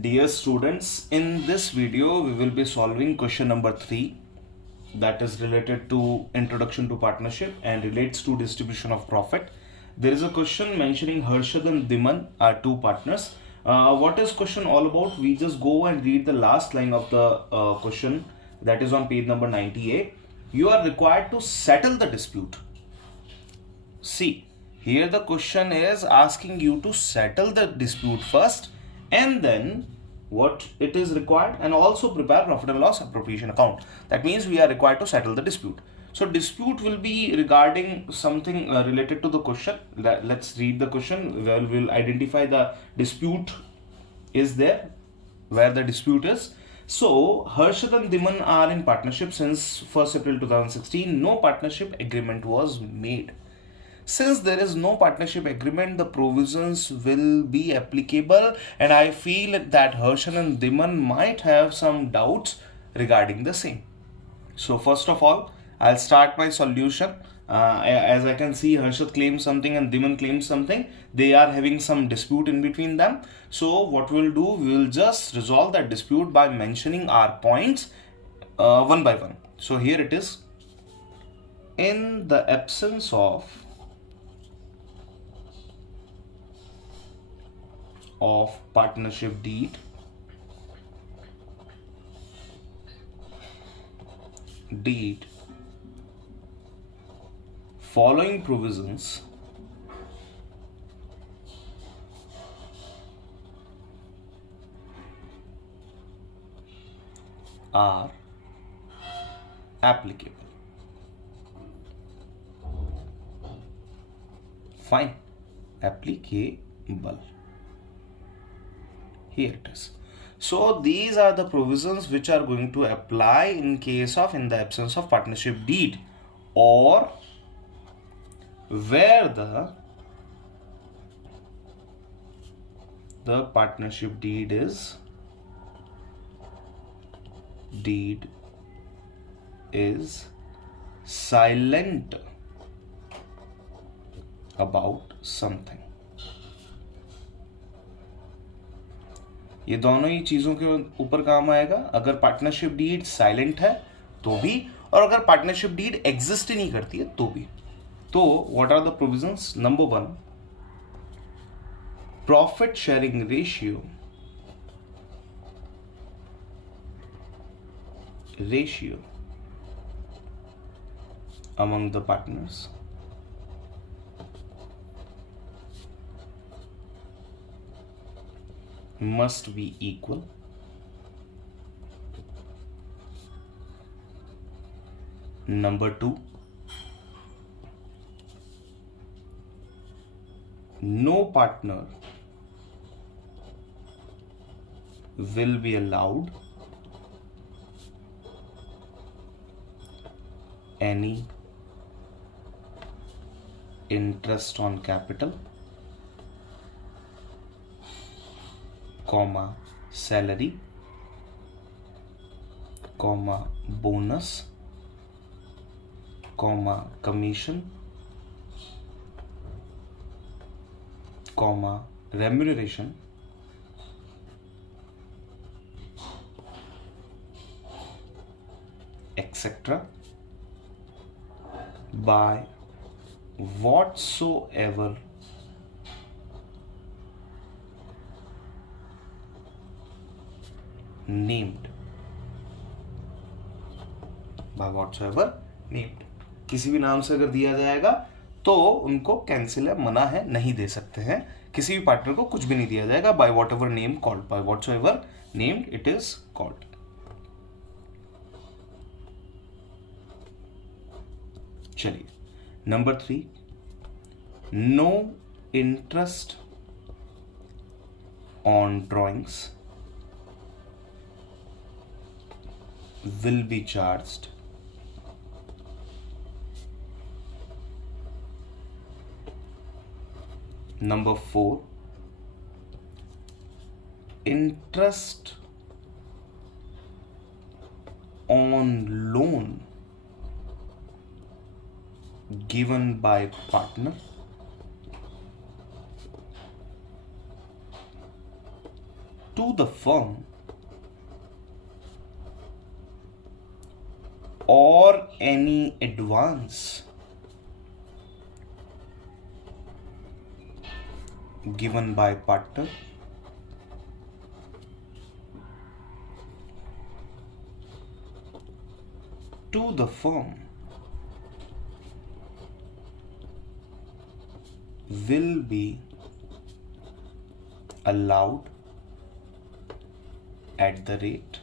Dear students, in this video we will be solving question number 3, that is related to introduction to partnership and relates to distribution of profit. There is a question mentioning Harshad and Diman are two partners. What is question all about? We just go and read the last line of the question, that is on page number 98. You are required to settle the dispute. See, here the question is asking you to settle the dispute first and then what it is required, and also prepare profit and loss appropriation account. That means we are required to settle the dispute. So dispute will be regarding something related to the question. Let's read the question. We'll identify the dispute is there, where the dispute is. So Harshad and Diman are in partnership since 1st April 2016. No partnership agreement was made. Since there is no partnership agreement, the provisions will be applicable, and I feel that Harshad and Diman might have some doubts regarding the same. So first of all, I'll start my solution. As I can see, Harshad claims something and Diman claims something. They are having some dispute in between them. So what we'll do, we will just resolve that dispute by mentioning our points one by one. So here it is. In the absence of partnership deed, following provisions are applicable. Fine, applicable. Here it is. So these are the provisions which are going to apply in case of in the absence of partnership deed, or where the partnership deed is silent about something. ये दोनों ही चीज़ों के ऊपर काम आएगा. अगर partnership deed silent है तो भी, और अगर पार्टनरशिप डीड एग्जिस्ट ही नहीं करती है तो भी. तो what are the provisions? Number 1, profit sharing ratio among the partners must be equal. Number 2, no partner will be allowed any interest on capital, comma salary, comma bonus, comma commission, comma remuneration, etc. by whatsoever named. किसी भी नाम से अगर दिया जाएगा तो उनको cancel है, मना है, नहीं दे सकते हैं. किसी भी पार्टनर को कुछ भी नहीं दिया जाएगा. By whatever name called, by what's ever named it is called. चलिए, number 3, no interest on drawings will be charged number 4, interest on loan given by partner to the firm or any advance given by partner to the firm will be allowed at the rate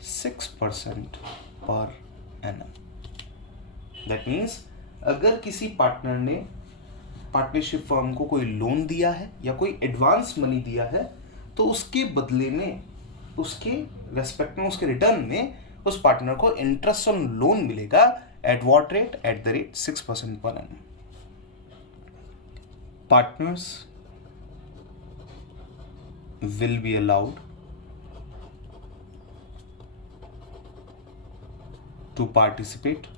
6% per annum. That means अगर किसी partner ने partnership firm को कोई loan दिया है या कोई advance money दिया है, तो उसके बदले में, उसके रेस्पेक्ट में, उसके रिटर्न में उस पार्टनर को इंटरेस्ट ऑन लोन मिलेगा at what rate? Eight the rate 6% per annum. Partners will be allowed to participate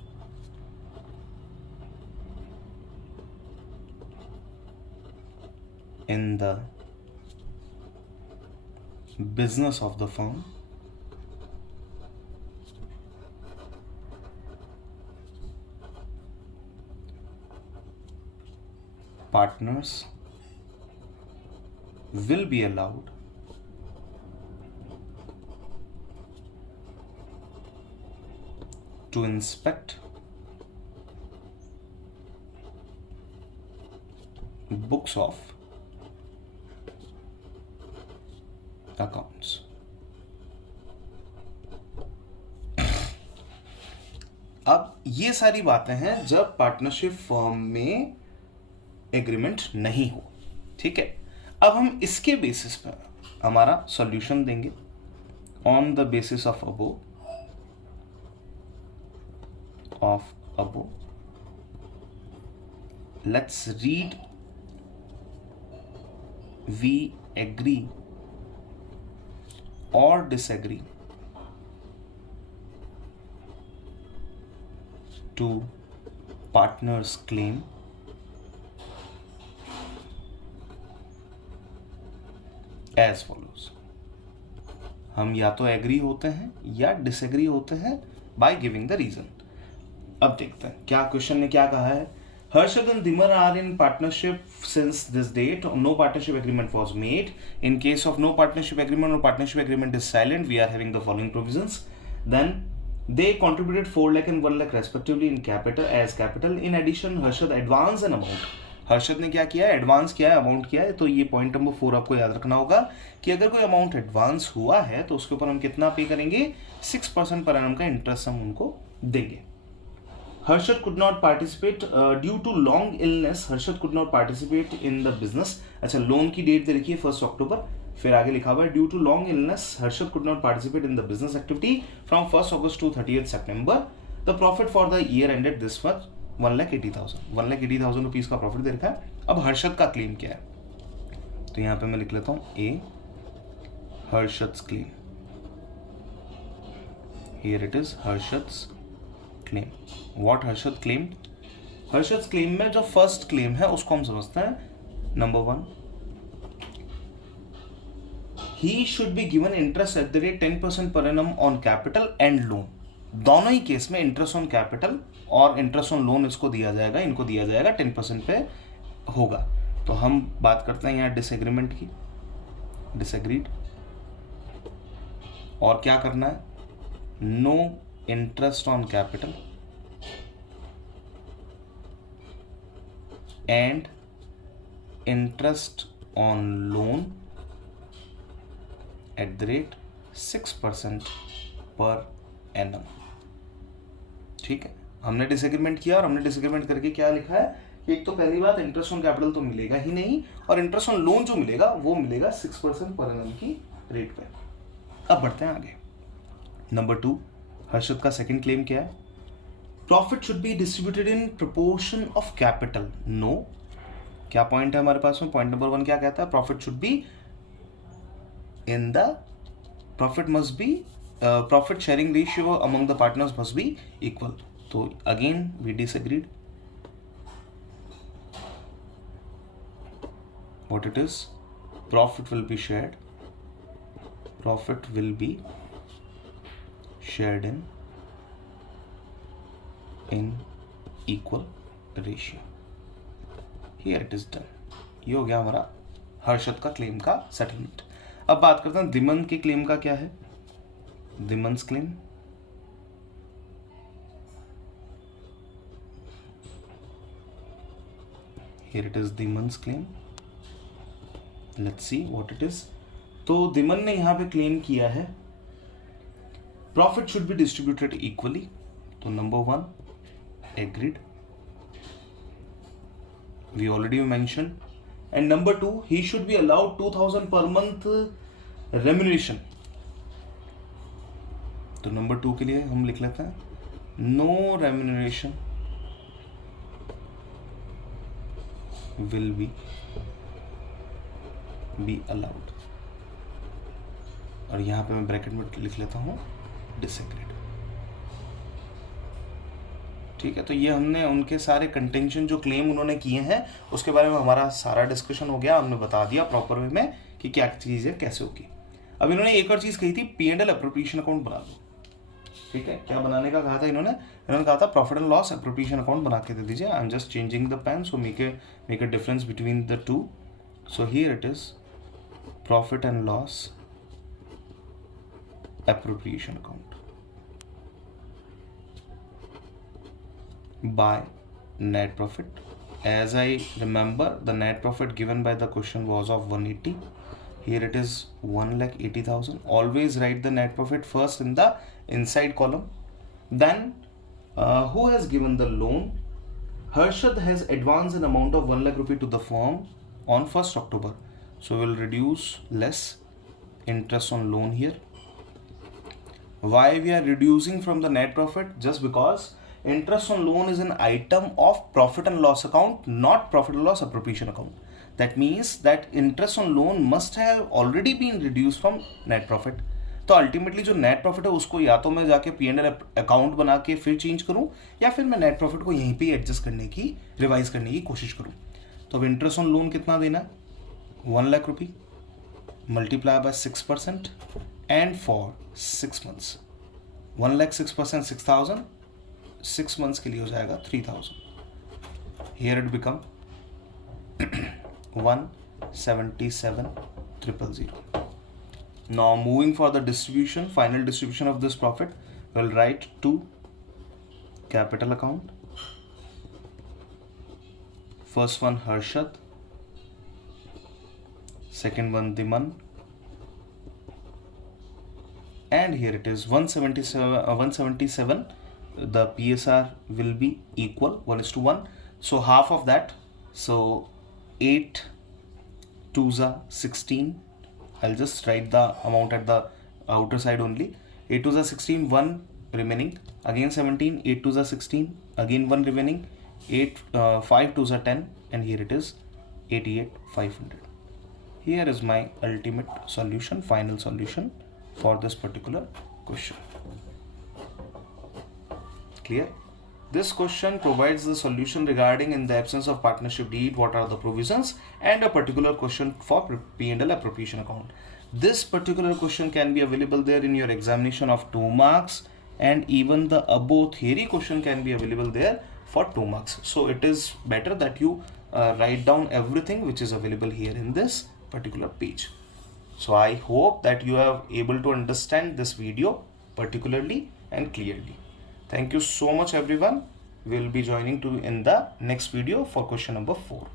in the business of the firm partners will be allowed to inspect books of accounts. अब ये सारी बातें हैं जब partnership firm में agreement नहीं हो. ठीक है, अब हम इसके बेसिस पर हमारा सॉल्यूशन देंगे. On the basis of above let's read we agree और disagree to partners claim as follows. हम या तो एग्री होते हैं या डिसएग्री होते हैं बाय गिविंग द रीजन. अब देखते हैं क्या क्वेश्चन ने क्या कहा है. Harshad and Dimar are in partnership since this date. No partnership agreement was made. In case of no partnership agreement or partnership agreement is silent, we are having the following provisions. Then they contributed 4 lakh and 1 lakh respectively in capital as capital. In addition, Harshad advanced an amount. Harshad ने क्या किया है? Advance किया है, amount किया है. तो ये पॉइंट नंबर 4 आपको याद रखना होगा कि अगर कोई अमाउंट एडवांस हुआ है तो उसके ऊपर हम कितना पे करेंगे? 6% पर एनम का इंटरेस्ट हम उनको देंगे. Harshad could not participate due to long illness. Harshad could not participate in the business. अच्छा, लोन की डेट दे रखी है 1 अक्टूबर, फिर आगे लिखा हुआ है due to long illness Harshad could not participate in the business activity from 1st August to 30th September. The profit for the year ended this was 1,80,000 rupees का प्रॉफिट दे रखा है. अब हर्षद का क्लेम क्या है? तो यहाँ पे मैं लिख लेता हूँ A Harshad's claim. Here it is Harshad's claim. What Harshad claim? Harshad's claim में जो फर्स्ट क्लेम है उसको हम समझते हैं. Number 1, he should be given interest at the rate 10% per annum on capital and loan. दोनों ही केस में इंटरेस्ट ऑन कैपिटल और इंटरेस्ट ऑन लोन इसको दिया जाएगा, इनको दिया जाएगा 10% पे होगा. तो हम बात करते हैं यहाँ डिसएग्रीमेंट की. डिसएग्रीड. और क्या करना है? No interest on capital and interest on loan at the rate 6% per annum. ठीक है, हमने डिसएग्रीमेंट किया और हमने डिसएग्रीमेंट करके क्या लिखा है? एक तो पहली बात, इंटरेस्ट ऑन कैपिटल तो मिलेगा ही नहीं, और इंटरेस्ट ऑन लोन जो मिलेगा वो मिलेगा 6% पर एनम की रेट पे. अब बढ़ते हैं आगे. नंबर 2, हर्षद का सेकंड क्लेम क्या है? Profit should be distributed in proportion of capital. No. क्या पॉइंट है हमारे पास में? पॉइंट नंबर 1 क्या कहता है? Profit should be in the profit must be profit sharing ratio among the partners must be equal. So again we disagreed. What it is? Profit will be shared profit will be shared in equal ratio. Here it is done. ये हो गया हमारा हर्षद का claim का settlement. अब बात करते हैं दिमन के क्लेम का क्या है. Diman's claim, here it is Diman's claim. Let's see what it is. तो दिमन ने यहाँ पे क्लेम किया है profit should be distributed equally. तो number 1 agreed, we already mention. And number 2 he should be allowed 2000 per month remuneration. तो नंबर 2 के लिए हम लिख लेते हैं no remuneration will be allowed. और यहां पे मैं ब्रैकेट में लिख लेता हूं डिसएग्रीड. ठीक है, तो ये हमने उनके सारे कंटेंशन जो क्लेम उन्होंने किए हैं उसके बारे में हमारा सारा डिस्कशन हो गया. हमने बता दिया प्रॉपर वे में कि क्या चीज़ है, कैसे होगी. अब इन्होंने एक और चीज़ कही थी, P&L एप्रोप्रिएशन अकाउंट बना लो. ठीक है, क्या बनाने का कहा था इन्होंने कहा था profit and loss appropriation account बना के दे दीजिए. I am just changing the pen so make a difference between the two. So here it is profit and loss appropriation account by net profit. As I remember, the net profit given by the question was of 180. Here it is 1,80,000. Always write the net profit first in the inside column. Then who has given the loan? Harshad has advanced an amount of 1 lakh rupee to the firm on 1st October. So we'll reduce less interest on loan here. Why we are reducing from the net profit? Just because interest on loan is an item of profit and loss account, not profit and loss appropriation account. That means that interest on loan must have already been reduced from net profit. तो ultimately जो net profit है उसको या तो मैं जाके P&L account बना के फिर चेंज करूं या फिर मैं नेट प्रॉफिट को यहीं पे एडजस्ट करने की, रिवाइज करने की कोशिश करूं. तो अब इंटरेस्ट ऑन लोन कितना देना है? 1 lakh rupee multiply by 6% and for 6 months. 1 lakh 6% 6,000, 6 months के लिए हो जाएगा 3,000. Here it become 177,000. Now moving for the distribution, final distribution of this profit, we'll write to capital account. First one Harshad, second one Diman. And here it is 177. The PSR will be equal 1:1. So half of that, so 8 2s are 16. I'll just write the amount at the outer side only. 8 2s are 16, 1 remaining. Again 17, 8 2s are 16, again 1 remaining. 5 2s are 10, and here it is 88,500. Here is my ultimate solution, final solution for this particular question. Clear? This question provides the solution regarding in the absence of partnership deed, what are the provisions, and a particular question for P&L appropriation account. This particular question can be available there in your examination of 2 marks, and even the above theory question can be available there for 2 marks. So it is better that you write down everything which is available here in this particular page. So I hope that you are able to understand this video particularly and clearly. Thank you so much everyone. We will be joining in the next video for question number 4.